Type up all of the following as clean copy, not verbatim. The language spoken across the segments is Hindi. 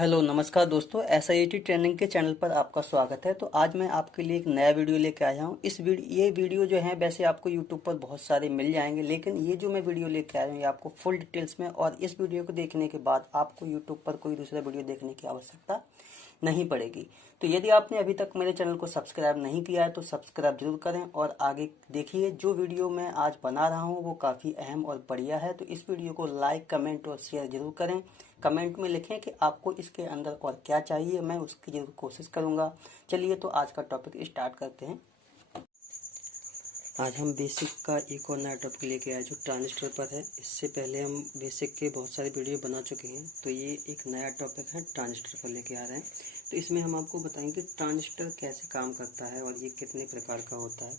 हेलो नमस्कार दोस्तों, एसआईटी ट्रेनिंग के चैनल पर आपका स्वागत है। तो आज मैं आपके लिए एक नया वीडियो लेके आया हूँ। ये वीडियो जो है वैसे आपको यूट्यूब पर बहुत सारे मिल जाएंगे, लेकिन ये जो मैं वीडियो लेके आया हूँ ये आपको फुल डिटेल्स में, और इस वीडियो को देखने के बाद आपको यूट्यूब पर कोई दूसरा वीडियो देखने की आवश्यकता नहीं पड़ेगी। तो यदि आपने अभी तक मेरे चैनल को सब्सक्राइब नहीं किया है तो सब्सक्राइब जरूर करें और आगे देखिए। जो वीडियो मैं आज बना रहा हूँ वो काफ़ी अहम और बढ़िया है, तो इस वीडियो को लाइक कमेंट और शेयर जरूर करें। कमेंट में लिखें कि आपको इसके अंदर और क्या चाहिए, मैं उसकी जरूर कोशिश करूँगा। चलिए तो आज का टॉपिक स्टार्ट करते हैं। आज हम बेसिक का एक और नया टॉपिक लेके आए जो ट्रांजिस्टर पर है। इससे पहले हम बेसिक के बहुत सारे वीडियो बना चुके हैं, तो ये एक नया टॉपिक है ट्रांजिस्टर पर लेके आ रहे हैं। तो इसमें हम आपको बताएंगे ट्रांजिस्टर कैसे काम करता है और ये कितने प्रकार का होता है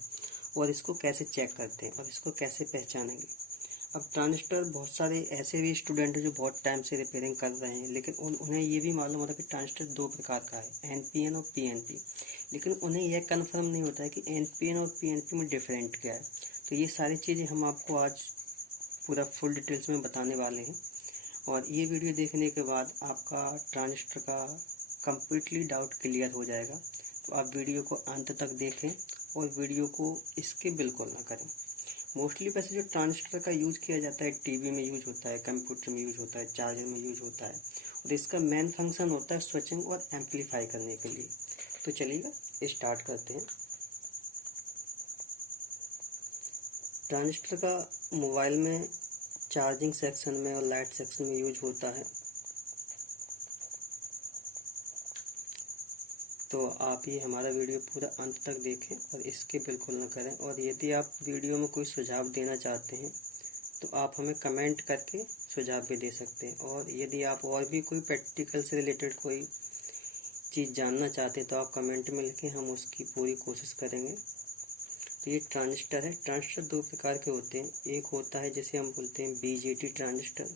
और इसको कैसे चेक करते हैं और इसको कैसे पहचानेंगे। अब ट्रांजिस्टर बहुत सारे ऐसे भी स्टूडेंट हैं जो बहुत टाइम से रिपेयरिंग कर रहे हैं, लेकिन उन्हें ये भी मालूम होता है कि ट्रांजिस्टर दो प्रकार का है, एनपीएन और पीएनपी। लेकिन उन्हें यह कन्फर्म नहीं होता है कि एनपीएन और पीएनपी में डिफरेंट क्या है। तो ये सारी चीज़ें हम आपको आज पूरा फुल डिटेल्स में बताने वाले हैं, और ये वीडियो देखने के बाद आपका ट्रांजिस्टर का कम्प्लीटली डाउट क्लियर हो जाएगा। तो आप वीडियो को अंत तक देखें और वीडियो को स्किप बिल्कुल ना करें। मोस्टली वैसे जो ट्रांजिस्टर का यूज़ किया जाता है, टीवी में यूज होता है, कंप्यूटर में यूज होता है, चार्जर में यूज होता है, और इसका मेन फंक्शन होता है स्विचिंग और एम्पलीफाई करने के लिए। तो चलिए स्टार्ट करते हैं। ट्रांजिस्टर का मोबाइल में चार्जिंग सेक्शन में और लाइट सेक्शन में यूज होता है। तो आप ये हमारा वीडियो पूरा अंत तक देखें और इसके बिल्कुल ना करें। और यदि आप वीडियो में कोई सुझाव देना चाहते हैं तो आप हमें कमेंट करके सुझाव भी दे सकते हैं, और यदि आप और भी कोई प्रैक्टिकल से रिलेटेड कोई चीज़ जानना चाहते हैं तो आप कमेंट में लिखें, हम उसकी पूरी कोशिश करेंगे। तो ये ट्रांजिस्टर है। ट्रांजिस्टर दो प्रकार के होते हैं। एक होता है जिसे हम बोलते हैं बीजेटी ट्रांजिस्टर,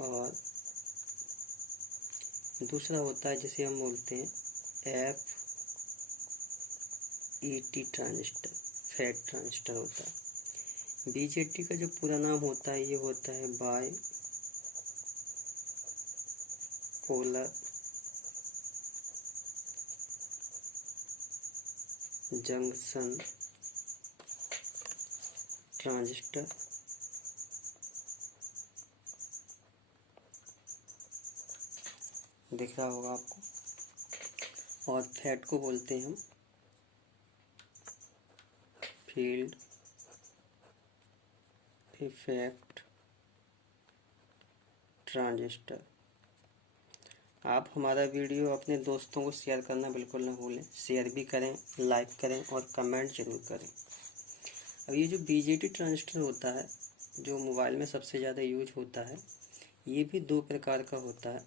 और दूसरा होता है जिसे हम बोलते हैं एफईटी ट्रांजिस्टर, फैट ट्रांजिस्टर होता है। बीजेटी का जो पूरा नाम होता है ये होता है बाय पोलर जंक्शन ट्रांजिस्टर। दिख रहा होगा आपको। और फैट को बोलते हैं हम फील्ड इफेक्ट ट्रांजिस्टर। आप हमारा वीडियो अपने दोस्तों को शेयर करना बिल्कुल ना भूलें। शेयर भी करें, लाइक करें और कमेंट जरूर करें। अब ये जो बीजेटी ट्रांजिस्टर होता है जो मोबाइल में सबसे ज़्यादा यूज होता है, ये भी दो प्रकार का होता है।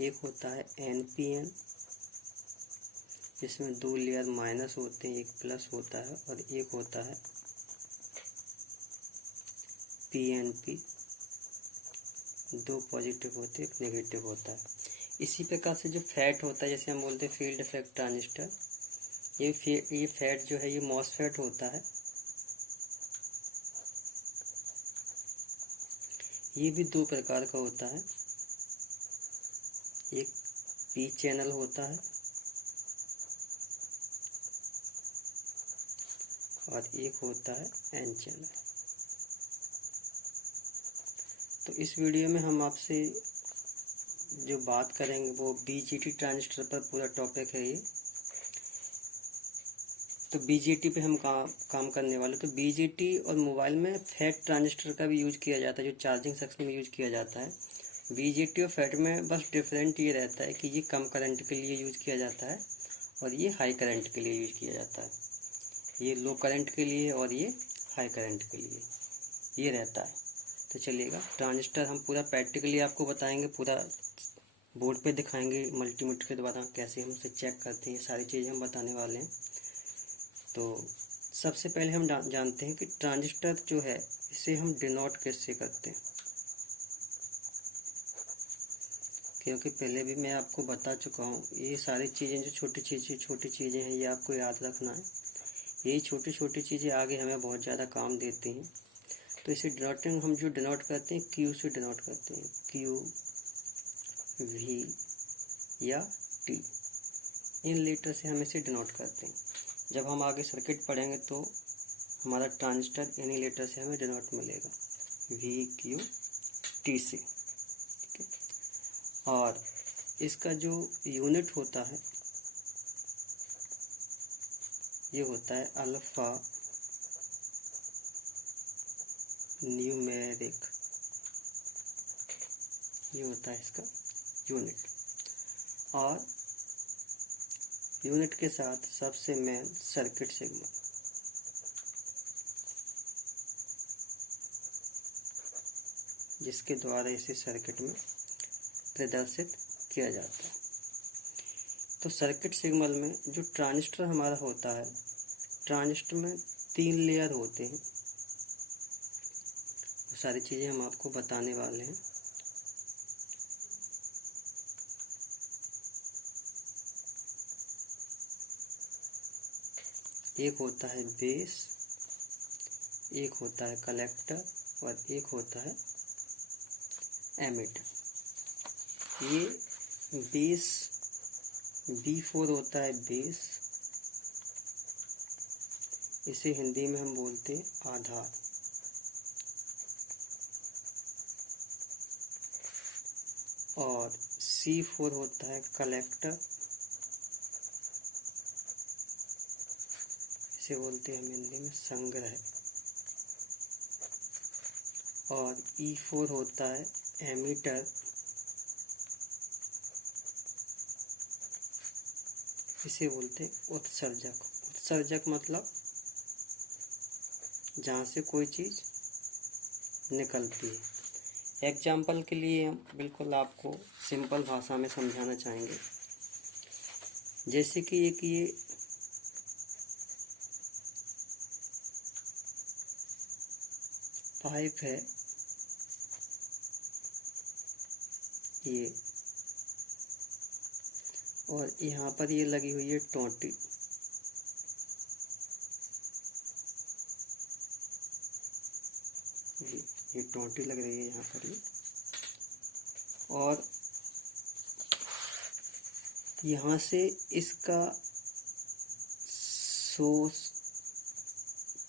एक होता है एनपीएन जिसमें दो लेयर माइनस होते हैं, एक प्लस होता है, और एक होता है पीएनपी, दो पॉजिटिव होते हैं, एक नेगेटिव होता है। इसी प्रकार से जो फैट होता है जैसे हम बोलते हैं फील्ड इफेक्ट ट्रांजिस्टर, ये फैट जो है ये मॉसफेट होता है। ये भी दो प्रकार का होता है। एक पी चैनल होता है और एक होता है एन चैनल। तो इस वीडियो में हम आपसे जो बात करेंगे वो बीजेटी ट्रांजिस्टर पर पूरा टॉपिक है ये। तो बीजेटी पे हम काम करने वाले। तो बीजेटी और मोबाइल में फैट ट्रांजिस्टर का भी यूज किया जाता है जो चार्जिंग सेक्शन में यूज किया जाता है। बीजेटी और फैट में बस डिफरेंट ये रहता है कि ये कम करंट के लिए यूज किया जाता है और ये हाई करंट के लिए यूज किया जाता है। ये लो करंट के लिए और ये हाई करंट के लिए ये रहता है। तो चलिएगा, ट्रांजिस्टर हम पूरा प्रैक्टिकली आपको बताएंगे, पूरा बोर्ड पे दिखाएंगे मल्टीमीटर के द्वारा कैसे हम उसे चेक करते हैं, ये सारी चीज़ें हम बताने वाले हैं। तो सबसे पहले हम जानते हैं कि ट्रांजिस्टर जो है इसे हम डिनोट कैसे करते हैं, क्योंकि पहले भी मैं आपको बता चुका हूँ। ये सारी चीज़ें जो छोटी चीज़ें हैं ये आपको याद रखना है। यही छोटी छोटी चीज़ें आगे हमें बहुत ज़्यादा काम देती हैं। तो इसे डिनोटिंग हम जो डिनोट करते हैं क्यू से डिनोट करते हैं, क्यू, वी या टी, इन लेटर से हम इसे डिनोट करते हैं। जब हम आगे सर्किट पढ़ेंगे तो हमारा ट्रांजिस्टर इन्हीं लेटर से हमें डिनोट मिलेगा, वी, क्यू, टी से, ठीक है। और इसका जो यूनिट होता है ये होता है अल्फा न्यूमेरिक, ये होता है इसका यूनिट। और यूनिट के साथ सबसे मेन सर्किट सिग्नल, जिसके द्वारा इसे सर्किट में प्रदर्शित किया जाता है। तो सर्किट सिग्नल में जो ट्रांजिस्टर हमारा होता है, ट्रांजिस्टर में 3 लेयर होते हैं। वो सारी चीज़ें हम आपको बताने वाले हैं। एक होता है बेस, एक होता है कलेक्टर और एक होता है एमिटर। ये बेस B4 होता है बेस, इसे हिंदी में हम बोलते हैं आधार। और C4 होता है कलेक्टर, इसे बोलते हैं हम हिंदी में संग्रह। और E4 होता है एमीटर, इसे बोलते हैं उत्सर्जक। उत्सर्जक मतलब जहाँ से कोई चीज़ निकलती है। एग्जाम्पल के लिए हम बिल्कुल आपको सिंपल भाषा में समझाना चाहेंगे। जैसे कि एक ये पाइप है, ये, और यहाँ पर ये लगी हुई है टोंटी। ये टोंटी लग रही है यहाँ पर ये, और यहाँ से इसका सोर्स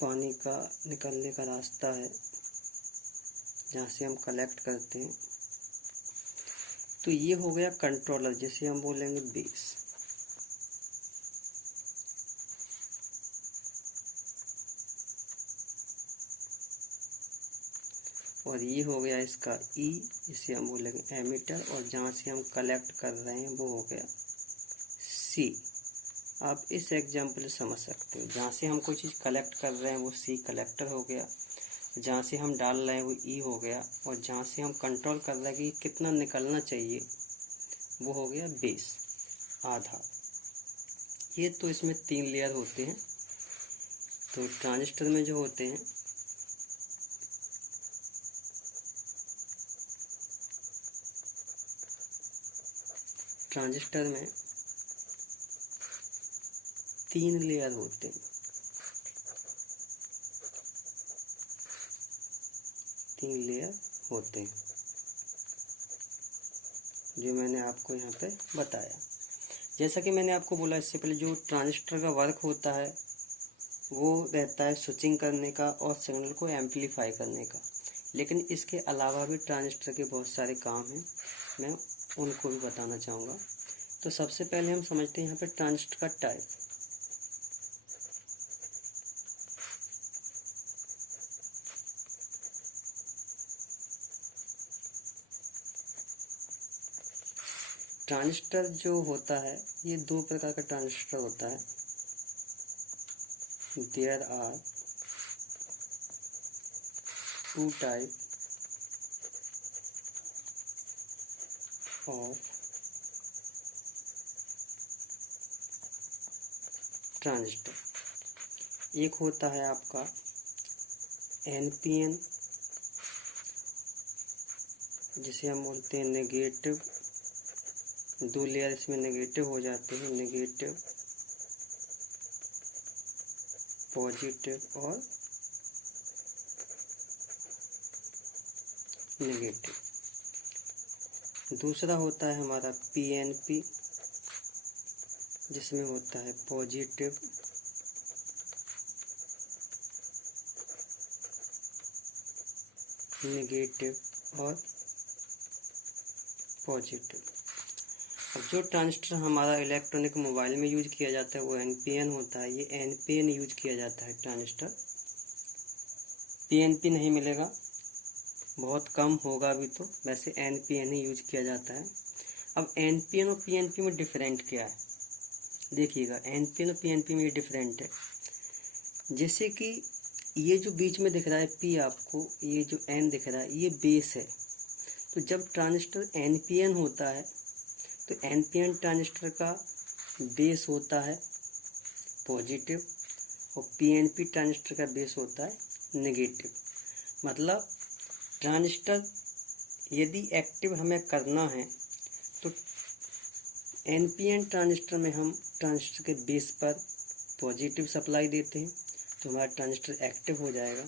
पानी का निकलने का रास्ता है, जहाँ से हम कलेक्ट करते हैं। तो ये हो गया कंट्रोलर, जिसे हम बोलेंगे बेस। और ये हो गया इसका ई, इसे हम बोलेंगे एमीटर। और जहाँ से हम कलेक्ट कर रहे हैं वो हो गया सी। आप इस एग्जाम्पल से समझ सकते हो, जहाँ से हम कोई चीज़ कलेक्ट कर रहे हैं वो सी कलेक्टर हो गया, जहाँ से हम डाल रहे हैं वो ई हो गया, और जहाँ से हम कंट्रोल कर रहे हैं कि कितना निकलना चाहिए वो हो गया बेस, आधार। ये तो इसमें 3 लेयर होते हैं। तो ट्रांजिस्टर में जो होते हैं, ट्रांजिस्टर में 3 लेयर होते हैं, 3 लेयर होते हैं, जो मैंने आपको यहाँ पे बताया। जैसा कि मैंने आपको बोला इससे पहले, जो ट्रांजिस्टर का वर्क होता है वो रहता है स्विचिंग करने का और सिग्नल को एम्पलीफाई करने का। लेकिन इसके अलावा भी ट्रांजिस्टर के बहुत सारे काम हैं, मैं उनको भी बताना चाहूँगा। तो सबसे पहले हम समझते हैं यहाँ पे ट्रांजिस्टर का टाइप। ट्रांजिस्टर जो होता है ये 2 प्रकार का ट्रांजिस्टर होता है। There are 2 type of transistor. एक होता है आपका NPN, जिसे हम बोलते हैं नेगेटिव। 2 लेयर इसमें नेगेटिव हो जाते हैं, नेगेटिव, पॉजिटिव और नेगेटिव। दूसरा होता है हमारा पीएनपी, जिसमें होता है पॉजिटिव, नेगेटिव और पॉजिटिव। अब जो ट्रांजिस्टर हमारा इलेक्ट्रॉनिक मोबाइल में यूज किया जाता है वो एनपीएन होता है। ये एनपीएन यूज किया जाता है ट्रांजिस्टर, पीएनपी नहीं मिलेगा, बहुत कम होगा भी, तो वैसे एनपीएन ही यूज किया जाता है। अब एनपीएन और पीएनपी में डिफरेंट क्या है देखिएगा। एनपीएन और पीएनपी में ये डिफरेंट है, जैसे कि ये जो बीच में दिख रहा है पी, आपको ये जो एन दिख रहा है ये बेस है। तो जब ट्रांजिस्टर एनपीएन होता है तो एनपीएन ट्रांजिस्टर का बेस होता है पॉजिटिव और पीएनपी ट्रांजिस्टर का बेस होता है नेगेटिव। मतलब ट्रांजिस्टर यदि एक्टिव हमें करना है तो एनपीएन ट्रांजिस्टर में हम ट्रांजिस्टर के बेस पर पॉजिटिव सप्लाई देते हैं तो हमारा ट्रांजिस्टर एक्टिव हो जाएगा,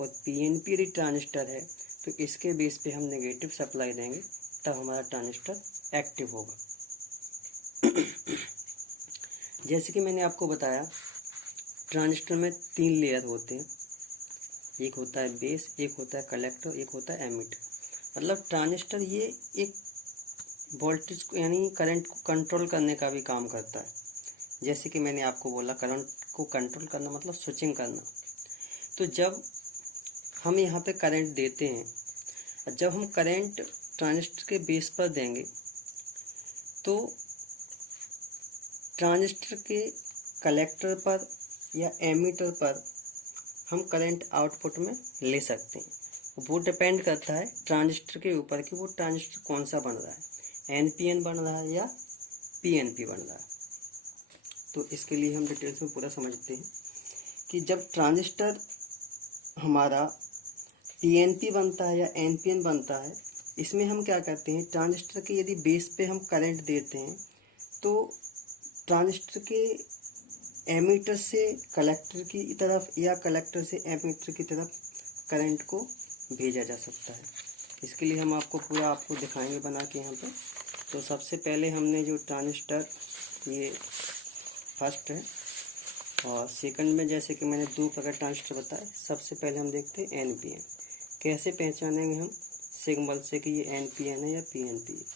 और पीएनपी यदि ट्रांजिस्टर है तो इसके बेस पे हम नेगेटिव सप्लाई देंगे तब हमारा ट्रांजिस्टर एक्टिव होगा। जैसे कि मैंने आपको बताया ट्रांजिस्टर में 3 लेयर होते हैं, एक होता है बेस, एक होता है कलेक्टर, एक होता है एमिटर। मतलब ट्रांजिस्टर ये एक वोल्टेज को यानी करंट को कंट्रोल करने का भी काम करता है। जैसे कि मैंने आपको बोला करंट को कंट्रोल करना मतलब स्विचिंग करना। तो जब हम यहाँ पे करंट देते हैं, जब हम करंट ट्रांजिस्टर के बेस पर देंगे तो ट्रांजिस्टर के कलेक्टर पर या एमीटर पर हम करंट आउटपुट में ले सकते हैं। वो डिपेंड करता है ट्रांजिस्टर के ऊपर कि वो ट्रांजिस्टर कौन सा बन रहा है, एनपीएन बन रहा है या पीएनपी बन रहा है। तो इसके लिए हम डिटेल्स में पूरा समझते हैं कि जब ट्रांजिस्टर हमारा पीएनपी बनता है या एनपीएन बनता है, इसमें हम क्या करते हैं, ट्रांजिस्टर के यदि बेस पे हम करंट देते हैं तो ट्रांजिस्टर के एमीटर से कलेक्टर की तरफ या कलेक्टर से एमीटर की तरफ करंट को भेजा जा सकता है। इसके लिए हम आपको दिखाएंगे बना के यहाँ पे। तो सबसे पहले हमने जो ट्रांजिस्टर, ये फर्स्ट है, और सेकंड में जैसे कि मैंने 2 प्रकार ट्रांजिस्टर बताए। सबसे पहले हम देखते हैं एनपीएन। कैसे पहचानेंगे हम सिग्नल से कि ये एनपीएन है या पीएनपी है।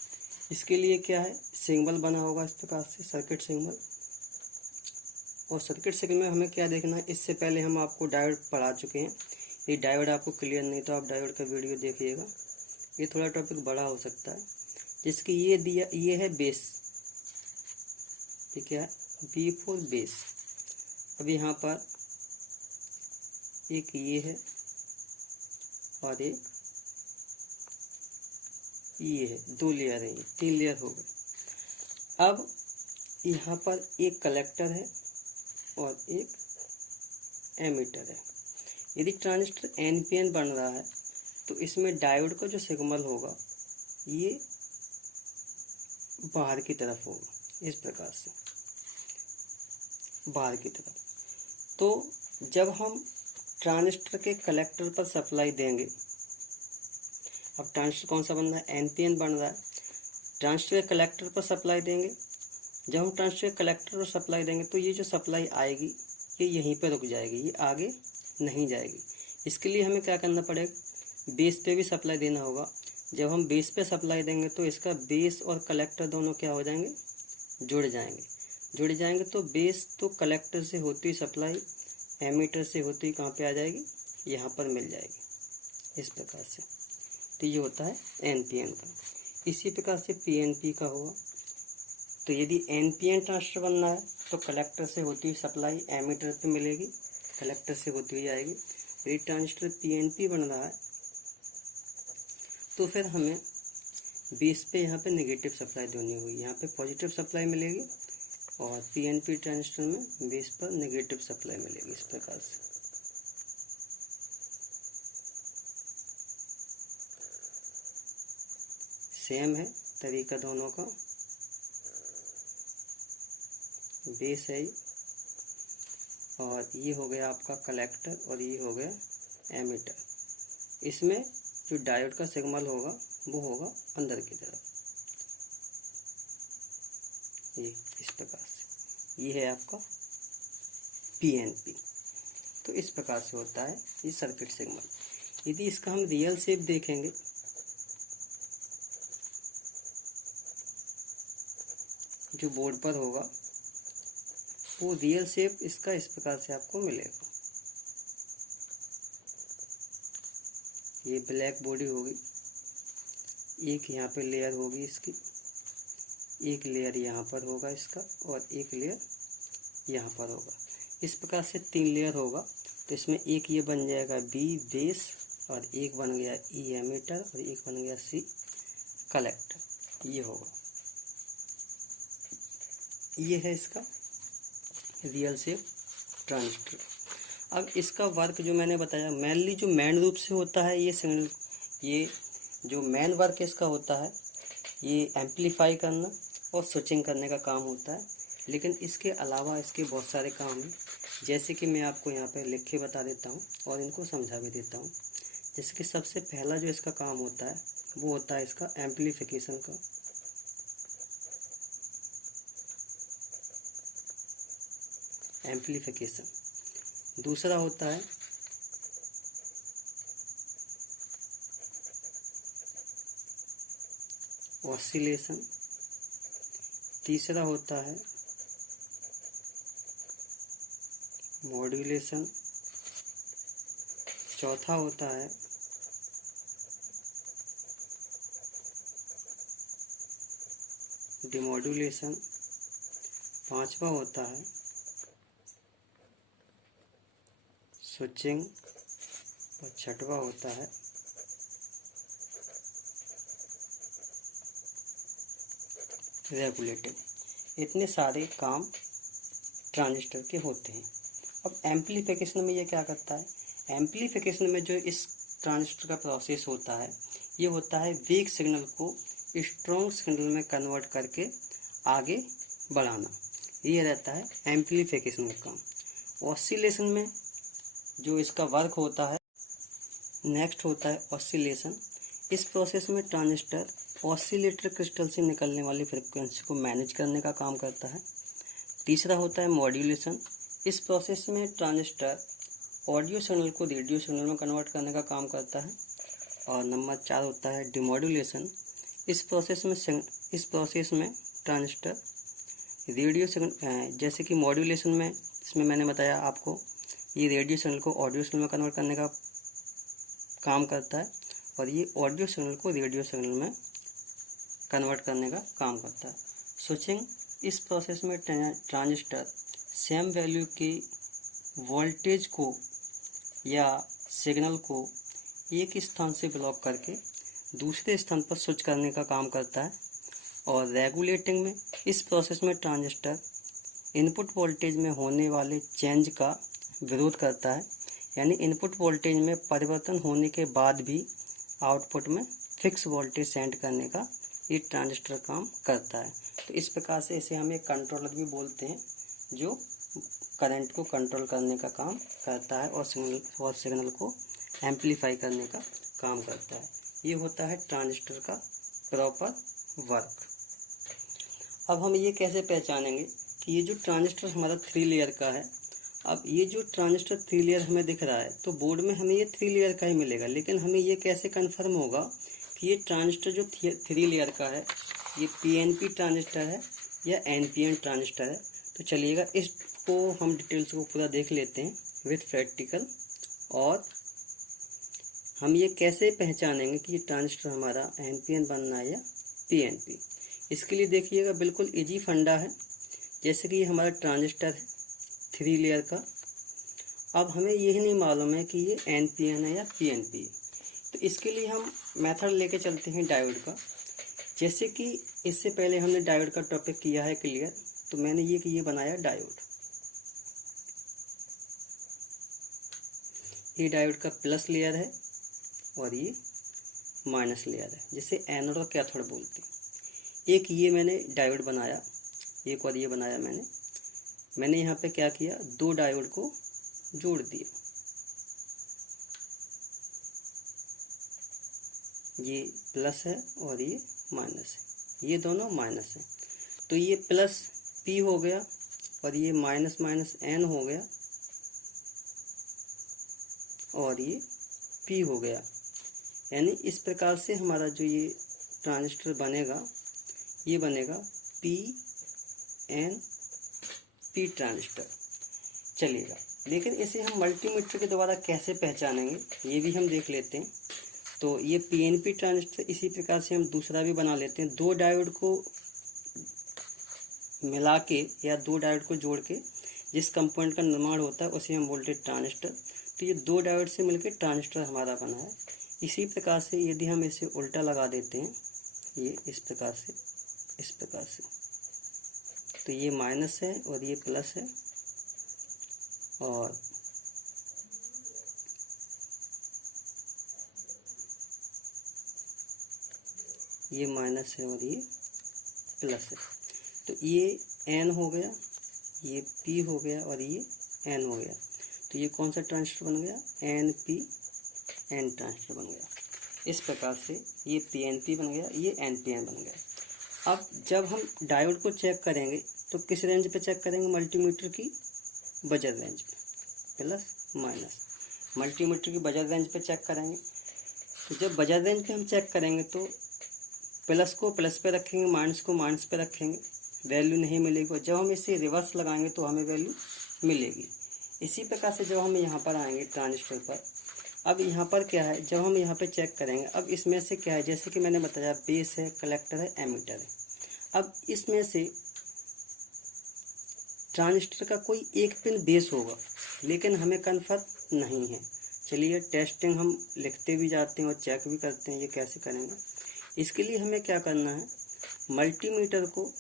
इसके लिए क्या है, सिग्नल बना होगा इस प्रकार से, सर्किट सिग्नल। और सर्किट सिग्नल में हमें क्या देखना है, इससे पहले हम आपको डायोड पढ़ा चुके हैं। ये डायोड आपको क्लियर नहीं तो आप डायोड का वीडियो देखिएगा, ये थोड़ा टॉपिक बड़ा हो सकता है। जिसकी ये दिया, ये है बेस, ये क्या है, बी फॉर बेस। अब यहाँ पर एक ये है और एक ये है, 2 लेयर है, 3 लेयर हो गए। अब यहाँ पर एक कलेक्टर है और एक एमीटर है। यदि ट्रांजिस्टर एनपीएन बन रहा है तो इसमें डायोड का जो सिग्नल होगा ये बाहर की तरफ होगा, इस प्रकार से बाहर की तरफ। तो जब हम ट्रांजिस्टर के कलेक्टर पर सप्लाई देंगे, अब ट्रांजिस्टर कौन सा बन रहा है, एनपीएन बन रहा है, ट्रांजिस्टर के कलेक्टर पर सप्लाई देंगे। जब हम ट्रांजिस्टर के कलेक्टर पर सप्लाई देंगे तो ये जो सप्लाई आएगी ये यहीं पर रुक जाएगी, ये आगे नहीं जाएगी। इसके लिए हमें क्या करना पड़ेगा, बेस पे भी सप्लाई देना होगा। जब हम बेस पे सप्लाई देंगे तो इसका बेस और कलेक्टर दोनों क्या हो जाएंगे, जुड़ जाएंगे। तो बेस तो कलेक्टर से होती सप्लाई एमीटर से होती कहाँ पे आ जाएगी, यहाँ पर मिल जाएगी, इस प्रकार से। तो ये होता है एनपीएन का। इसी प्रकार से पीएनपी का होगा। तो यदि एनपीएन ट्रांजिस्टर बनना है तो कलेक्टर से होती हुई सप्लाई एमीटर पे मिलेगी, कलेक्टर से होती हुई आएगी। यदि ट्रांजिस्टर पीएनपी बन रहा है तो फिर हमें बेस पे यहाँ पे नेगेटिव सप्लाई देनी होगी, यहाँ पे पॉजिटिव सप्लाई मिलेगी, और पीएनपी ट्रांजिस्टर में बेस पर नेगेटिव सप्लाई मिलेगी, इस प्रकार से। सेम है तरीका दोनों का, बेस है और ये हो गया आपका कलेक्टर और ये हो गया एमीटर। इसमें जो डायोड का सिग्नल होगा वो होगा अंदर की तरफ, ये इस प्रकार से। ये है आपका पीएनपी। तो इस प्रकार से होता है ये सर्किट सिग्नल। यदि इसका हम रियल शेप देखेंगे, जो बोर्ड पर होगा वो रियल शेप इसका इस प्रकार से आपको मिलेगा। ये ब्लैक बॉडी होगी, एक यहाँ पे लेयर होगी इसकी, एक लेयर यहाँ पर होगा इसका, और एक लेयर यहाँ पर होगा। इस प्रकार से 3 लेयर होगा। तो इसमें एक ये बन जाएगा बी बेस, और एक बन गया ई एमीटर, और एक बन गया सी कलेक्टर। ये होगा, ये है इसका रियल शेप ट्रांजिस्टर। अब इसका वर्क जो मैंने बताया, मेनली जो मेन रूप से होता है ये सिग्नल, ये जो मेन वर्क इसका होता है ये एम्पलीफाई करना और स्विचिंग करने का काम होता है। लेकिन इसके अलावा इसके बहुत सारे काम हैं, जैसे कि मैं आपको यहाँ पे लिख के बता देता हूँ और इनको समझा भी देता हूँ। जैसे कि सबसे पहला जो इसका काम होता है वो होता है इसका एम्पलीफिकेशन का। एम्पलीफिकेशन। दूसरा होता है ऑसिलेशन। तीसरा होता है मॉड्यूलेशन। चौथा होता है डिमॉड्यूलेशन। पांचवा होता है स्विचिंग, और छठवा होता है रेगुलेटिंग। इतने सारे काम ट्रांजिस्टर के होते हैं। अब एम्पलीफिकेशन में ये क्या करता है, एम्पलीफिकेशन में जो इस ट्रांजिस्टर का प्रोसेस होता है ये होता है वीक सिग्नल को स्ट्रॉन्ग सिग्नल में कन्वर्ट करके आगे बढ़ाना। ये रहता है एम्पलीफिकेशन का काम। ऑसिलेशन में जो इसका वर्क होता है, नेक्स्ट होता है ऑसिलेशन। इस प्रोसेस में ट्रांजिस्टर ऑसिलेटर क्रिस्टल से निकलने वाली फ्रिक्वेंसी को मैनेज करने का काम करता है। तीसरा होता है मॉड्यूलेशन। इस प्रोसेस में ट्रांजिस्टर ऑडियो सिग्नल को रेडियो सिग्नल में कन्वर्ट करने का काम करता है। और नंबर 4 होता है डिमॉड्यूलेशन। इस प्रोसेस में ट्रांजिस्टर रेडियो सिग्नल, जैसे कि मॉड्यूलेशन में इसमें मैंने बताया आपको, ये रेडियो सिग्नल को ऑडियो सिग्नल में कन्वर्ट करने का काम करता है, और ये ऑडियो सिग्नल को रेडियो सिग्नल में कन्वर्ट करने का काम करता है। स्विचिंग। इस प्रोसेस में ट्रांजिस्टर सेम वैल्यू के वोल्टेज को या सिग्नल को एक स्थान से ब्लॉक करके दूसरे स्थान पर स्विच करने का काम करता है। और रेगुलेटिंग में इस प्रोसेस में ट्रांजिस्टर इनपुट वोल्टेज में होने वाले चेंज का विरोध करता है, यानी इनपुट वोल्टेज में परिवर्तन होने के बाद भी आउटपुट में फिक्स वोल्टेज सेंड करने का ये ट्रांजिस्टर काम करता है। तो इस प्रकार से इसे हम एक कंट्रोलर भी बोलते हैं, जो करंट को कंट्रोल करने का काम करता है और सिग्नल को एम्पलीफाई करने का काम करता है। ये होता है ट्रांजिस्टर का प्रॉपर वर्क। अब हम ये कैसे पहचानेंगे कि ये जो ट्रांजिस्टर हमारा 3 लेयर का है, अब ये जो ट्रांजिस्टर 3 लेयर हमें दिख रहा है तो बोर्ड में हमें ये 3 लेयर का ही मिलेगा, लेकिन हमें ये कैसे कंफर्म होगा कि ये ट्रांजिस्टर जो 3 लेयर का है ये पीएनपी ट्रांजिस्टर है या एनपीएन ट्रांजिस्टर है। तो चलिएगा इसको हम डिटेल्स को पूरा देख लेते हैं विथ प्रैक्टिकल, और हम ये कैसे पहचानेंगे कि ये ट्रांजिस्टर हमारा एनपीएन बनना है या पीएनपी। इसके लिए देखिएगा बिल्कुल इजी फंडा है। जैसे कि ये हमारा ट्रांजिस्टर है 3 लेयर का, अब हमें यही नहीं मालूम है कि ये एनपीएन है या पीएनपी है। तो इसके लिए हम मेथड लेके चलते हैं डायोड का। जैसे कि इससे पहले हमने डायोड का टॉपिक किया है क्लियर, तो मैंने ये बनाया डायोड। ये डायोड का प्लस लेयर है और ये माइनस लेयर है, जिसे एनोड और कैथोड बोलते हैं। एक ये मैंने डायोड बनाया, एक और ये बनाया मैंने यहाँ पे क्या किया, 2 डायोड को जोड़ दिया। ये प्लस है और ये माइनस है, ये दोनों माइनस है। तो ये प्लस पी हो गया और ये माइनस माइनस एन हो गया और ये पी हो गया। यानी इस प्रकार से हमारा जो ये ट्रांजिस्टर बनेगा, ये बनेगा पी एन पी ट्रांजिस्टर। चलिएगा, लेकिन इसे हम मल्टीमीटर के द्वारा कैसे पहचानेंगे ये भी हम देख लेते हैं। तो ये पीएनपी ट्रांजिस्टर इसी प्रकार से हम दूसरा भी बना लेते हैं। दो डायोड को मिला के या दो डायोड को जोड़ के जिस कंपोनेंट का निर्माण होता है उसे हम बोलते हैं ट्रांजिस्टर। तो ये दो डायोड से मिलकर ट्रांजिस्टर हमारा बना है। इसी प्रकार से यदि हम इसे उल्टा लगा देते हैं, ये इस प्रकार से, इस प्रकार से, तो ये माइनस है और ये प्लस है और ये माइनस है और ये प्लस है। तो ये एन हो गया, ये पी हो गया और ये एन हो गया। तो ये कौन सा ट्रांजिस्टर बन गया? एन पी एन ट्रांजिस्टर बन गया। इस प्रकार से ये पी एन पी बन गया, ये एन पी एन बन गया। अब जब हम डायोड को चेक करेंगे तो किस रेंज पे चेक करेंगे? मल्टीमीटर की बजर रेंज पे, प्लस माइनस मल्टीमीटर की बजर रेंज पे चेक करेंगे। तो जब बजर रेंज पे हम चेक करेंगे तो प्लस को प्लस पे रखेंगे, माइनस को माइनस पे रखेंगे, वैल्यू नहीं मिलेगी। और जब हम इसे रिवर्स लगाएंगे तो हमें वैल्यू मिलेगी। इसी प्रकार से जब हम यहाँ पर आएंगे ट्रांजिस्टर पर, अब यहाँ पर क्या है, जब हम यहाँ पे चेक करेंगे, अब इसमें से क्या है, जैसे कि मैंने बताया बेस है, कलेक्टर है, एमीटर है। अब इसमें से ट्रांजिस्टर का कोई एक पिन बेस होगा, लेकिन हमें कन्फर्म नहीं है। चलिए टेस्टिंग हम लिखते भी जाते हैं और चेक भी करते हैं। ये कैसे करेंगे? इसके लिए हमें क्या करना है, मल्टीमीटर को,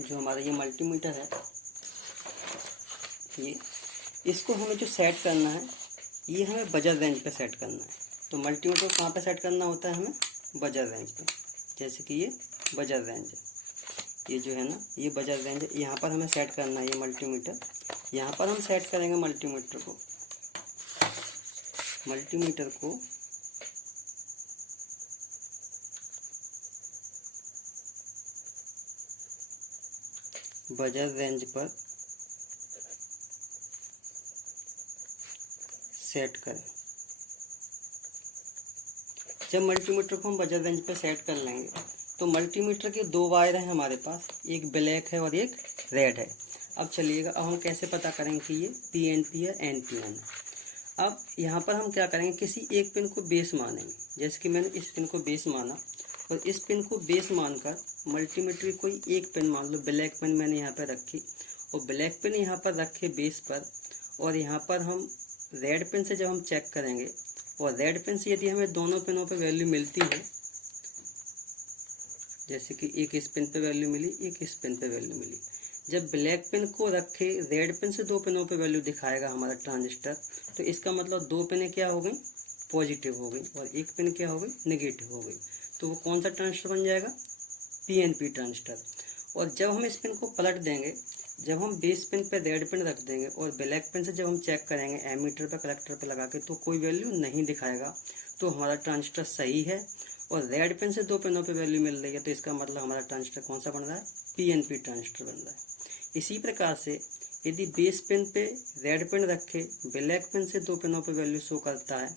जो हमारा ये मल्टीमीटर है, ये इसको हमें जो सेट करना है, ये हमें बजर रेंज पे सेट करना है। तो मल्टीमीटर को कहाँ पे सेट करना होता है? हमें बजर रेंज पे। जैसे कि ये बजर रेंज है, ये जो है ना, ये बजर रेंज है, यहाँ पर हमें सेट करना है ये मल्टीमीटर। यहाँ पर हम सेट करेंगे मल्टीमीटर को बजर रेंज पर सेट करें। जब मल्टीमीटर को हम बजर रेंज पर सेट कर लेंगे तो मल्टीमीटर के दो वायर हैं हमारे पास, एक ब्लैक है और एक रेड है। अब चलिएगा, अब हम कैसे पता करेंगे कि ये पीएनपी है, एनपीएन है। अब यहाँ पर हम क्या करेंगे, किसी एक पिन को बेस मानेंगे। जैसे कि मैंने इस पिन को बेस माना और इस पिन को बेस मानकर मल्टीमीटर की कोई एक पिन मान लो, ब्लैक पिन मैंने यहाँ पर रखी और ब्लैक पिन यहाँ पर रखे बेस पर, और यहाँ पर हम रेड पिन से जब हम चेक करेंगे और रेड पिन से यदि हमें दोनों पिनों पर वैल्यू मिलती है, जैसे कि एक इस पिन पे वैल्यू मिली, एक इस पिन पे वैल्यू मिली, जब ब्लैक पिन को रखे रेड पिन से दो पिनों पे वैल्यू दिखाएगा हमारा ट्रांजिस्टर, तो इसका मतलब दो पिनें क्या हो गई? पॉजिटिव हो गई, और एक पिन क्या हो गई? नेगेटिव हो गई। तो वो कौन सा ट्रांजिस्टर बन जाएगा? PNP transistor. और जब हम इस पिन को पलट देंगे, जब हम बेस पिन पे रेड पिन रख देंगे और ब्लैक पिन से जब हम चेक करेंगे एमीटर पे, कलेक्टर पे लगा के, तो कोई वैल्यू नहीं दिखाएगा, तो हमारा ट्रांजिस्टर सही है। और रेड पिन से दो पिनों पे वैल्यू मिल रही है, तो इसका मतलब हमारा ट्रांजिस्टर कौन सा बन रहा है? पीएनपी ट्रांजिस्टर बन रहा है। इसी प्रकार से यदि बेस पिन पे रेड पिन रखे, ब्लैक पिन से दो पिनों पे वैल्यू शो करता है,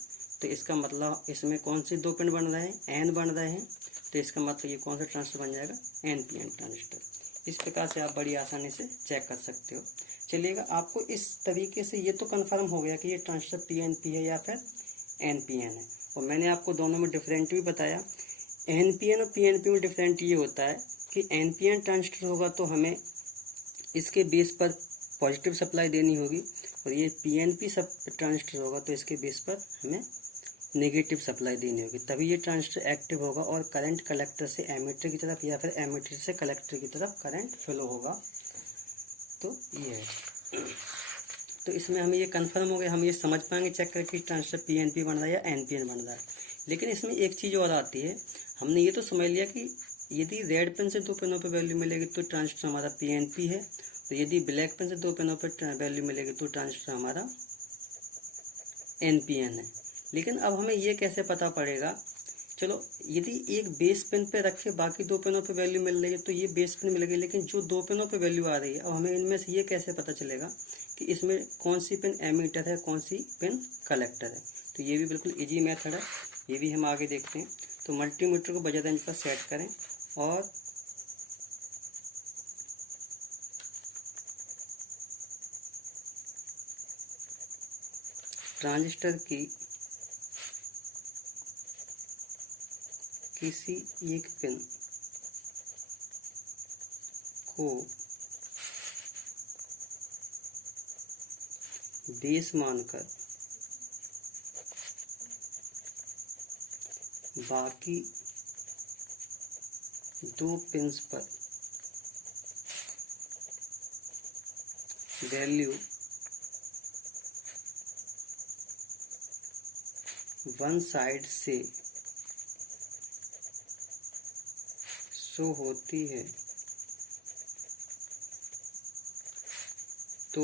तो इसका मतलब इसमें कौन से दो पिन बन रहे हैं? एन बन रहे हैं। तो इसका मतलब ये कौन सा ट्रांजिस्टर बन जाएगा? NPN transistor. इस प्रकार से आप बड़ी आसानी से चेक कर सकते हो। चलिएगा, आपको इस तरीके से ये तो कन्फर्म हो गया कि ये ट्रांजिस्टर पीएनपी है या फिर एनपीएन है। और मैंने आपको दोनों में डिफरेंट भी बताया। एनपीएन और पीएनपी में डिफरेंट ये होता है कि एनपीएन ट्रांजिस्टर होगा तो हमें इसके बेस पर पॉजिटिव सप्लाई देनी होगी, और ये पीएनपी सब ट्रांजिस्टर होगा तो इसके बेस पर हमें नेगेटिव सप्लाई देनी होगी, तभी ये ट्रांजिस्टर एक्टिव होगा और करंट कलेक्टर से एमीटर की तरफ या फिर एमीटर से कलेक्टर की तरफ करंट फ्लो होगा। तो ये है। तो इसमें हमें ये कंफर्म हो गया, हम ये समझ पाएंगे चेक करके ट्रांजिस्टर पीएनपी बन रहा है या एनपीएन बन रहा है। लेकिन इसमें एक चीज़ और आती है, हमने ये तो समझ लिया कि यदि रेड पिन से दो पिनों पर वैल्यू मिलेगी तो ट्रांजिस्टर हमारा पीएनपी है, तो यदि ब्लैक पिन से दो पिनों पर वैल्यू मिलेगी तो ट्रांजिस्टर हमारा एनपीएन है। लेकिन अब हमें ये कैसे पता पड़ेगा, चलो यदि एक बेस पेन पे रखे बाकी दो पेनों पे वैल्यू मिल रही है तो ये बेस पेन मिल गई, लेकिन जो दो पेनों पे वैल्यू आ रही है, अब हमें इनमें से ये कैसे पता चलेगा कि इसमें कौन सी पेन एमीटर है, कौन सी पेन कलेक्टर है। तो ये भी बिल्कुल इजी मेथड है, ये भी हम आगे देखते हैं। तो मल्टीमीटर को बजर रेंज पर सेट करें और ट्रांजिस्टर की किसी एक पिन को बेस मानकर बाकी दो पिन्स पर वैल्यू वन साइड से शो होती है तो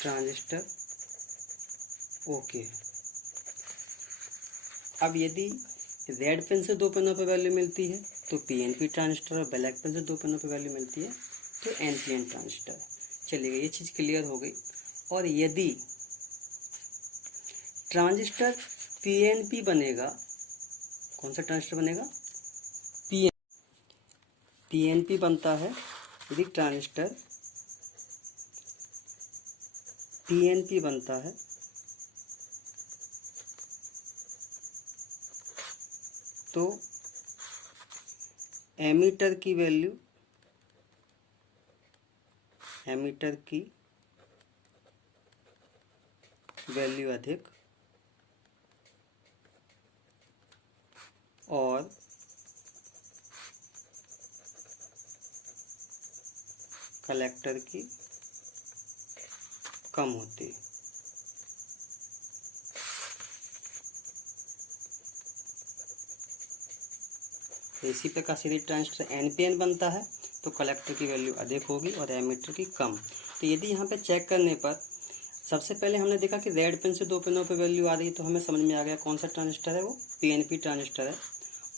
ट्रांजिस्टर ओके है। अब यदि रेड पेन से दो पेनों पर वैल्यू मिलती है तो पीएनपी ट्रांजिस्टर, और ब्लैक पेन से दो पेनों पर वैल्यू मिलती है तो एनपीएन ट्रांजिस्टर है। चलिए ये चीज़ क्लियर हो गई। और यदि ट्रांजिस्टर पीएनपी बनेगा, कौन सा ट्रांजिस्टर बनेगा, पीएनपी बनता है यदि ट्रांजिस्टर पीएनपी बनता है तो एमीटर की वैल्यू अधिक और कलेक्टर की कम होती है। इसी प्रकार से यदि ट्रांजिस्टर एनपीएन बनता है तो कलेक्टर की वैल्यू अधिक होगी और एमीटर की कम। तो यदि यहाँ पे चेक करने पर सबसे पहले हमने देखा कि रेड पेन से दो पेनों पे वैल्यू आ रही है तो हमें समझ में आ गया कौन सा ट्रांजिस्टर है, वो पीएनपी ट्रांजिस्टर है।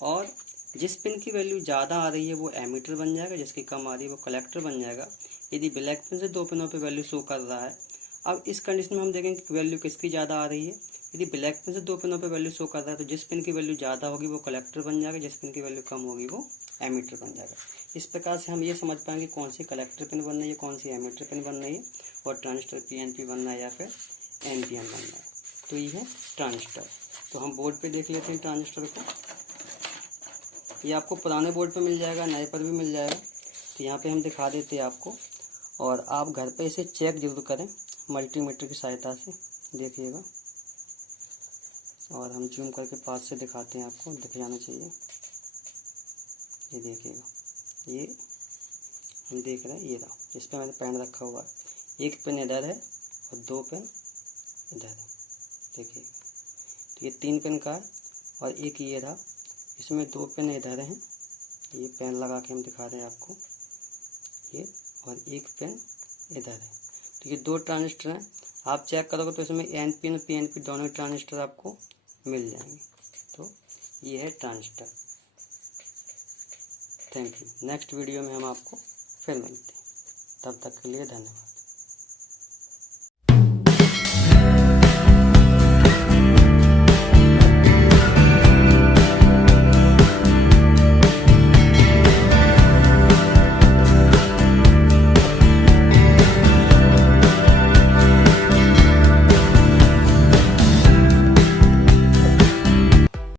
और जिस पिन की वैल्यू ज़्यादा आ रही है वो एमीटर बन जाएगा, जिसकी कम आ रही है वो कलेक्टर बन जाएगा। यदि ब्लैक पेन से दो पिनों पे वैल्यू शो कर रहा है, अब इस कंडीशन में हम देखेंगे कि वैल्यू किसकी ज़्यादा आ रही है। यदि ब्लैक पेन से दो पिनों पे वैल्यू शो कर रहा है तो जिस पिन की वैल्यू ज़्यादा होगी वो कलेक्टर बन जाएगा, जिस पिन की वैल्यू कम होगी वो एमीटर बन जाएगा। इस प्रकार से हम ये समझ पाएंगे कौन सी कलेक्टर पिन बन रही है, कौन सी एमीटर पिन बन रही है, और ट्रांजिस्टर पीएनपी बनना है या फिर एनपीएन बनना है। तो ये है ट्रांजिस्टर। तो हम बोर्ड पे देख लेते हैं ट्रांजिस्टर को। ये आपको पुराने बोर्ड पे मिल जाएगा, नए पर भी मिल जाएगा। तो यहाँ पे हम दिखा देते हैं आपको, और आप घर पे इसे चेक जरूर करें मल्टीमीटर की सहायता से, देखिएगा। और हम जूम करके पास से दिखाते हैं, आपको दिख जाना चाहिए। ये देखिएगा, ये हम देख रहे हैं, ये रहा, इस पर मैंने पेन रखा हुआ है, एक पेन इधर है और दो पेन इधर है, देखिए। तो ये तीन पेन का है और एक ये रहा, इसमें दो पेन इधर हैं, ये पेन लगा के हम दिखा रहे हैं आपको, ये, और एक पेन इधर है। तो ये दो ट्रांजिस्टर हैं, आप चेक करोगे तो इसमें एनपीएन और पीएनपी दोनों ट्रांजिस्टर आपको मिल जाएंगे। तो ये है transistor. Thank you. Next video में हम आपको फिर मिलते हैं, तब तक के लिए धन्यवाद।